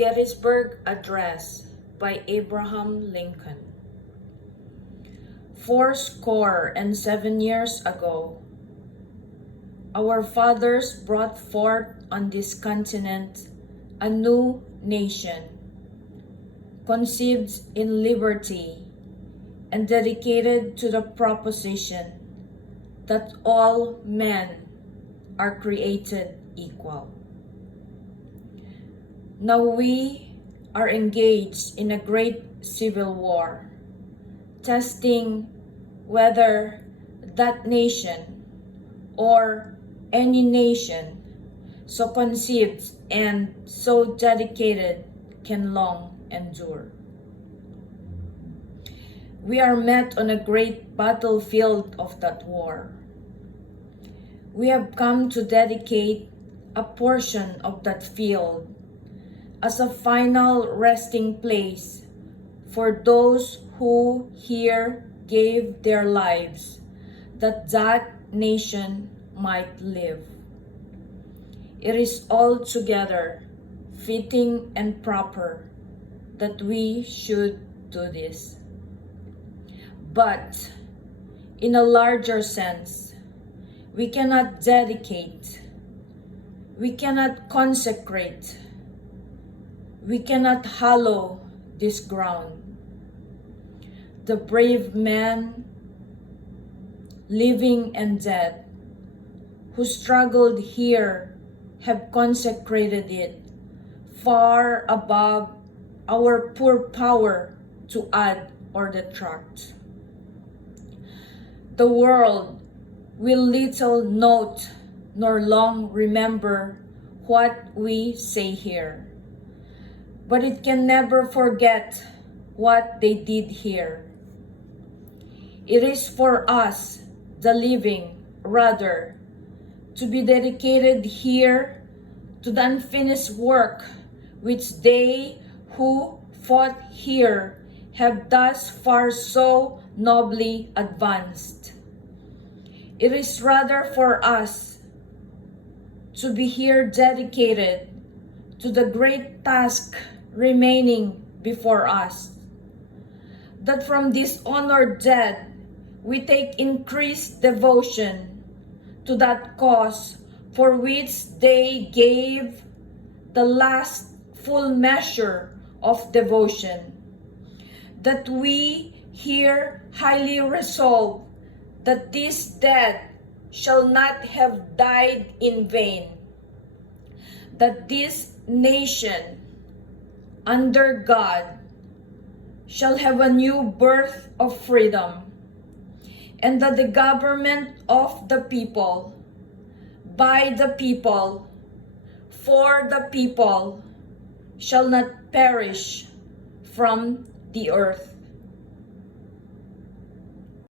Gettysburg Address by Abraham Lincoln. 70 years ago, our fathers brought forth on this continent a new nation, conceived in liberty and dedicated to the proposition that all men are created equal. Now we are engaged in a great civil war, testing whether that nation or any nation so conceived and so dedicated can long endure. We are met on a great battlefield of that war. We have come to dedicate a portion of that field as a final resting place for those who here gave their lives that that nation might live. It is altogether fitting and proper that we should do this. But in a larger sense, we cannot dedicate, we cannot consecrate, we cannot hallow this ground. The brave men, living and dead, who struggled here have consecrated it far above our poor power to add or detract. The world will little note nor long remember what we say here, but it can never forget what they did here. It is for us, the living, rather, to be dedicated here to the unfinished work which they who fought here have thus far so nobly advanced. It is rather for us to be here dedicated to the great task remaining before us, that from this honored dead we take increased devotion to that cause for which they gave the last full measure of devotion, that we here highly resolve that this dead shall not have died in vain, that this nation under God shall have a new birth of freedom, and that the government of the people, by the people, for the people, shall not perish from the earth.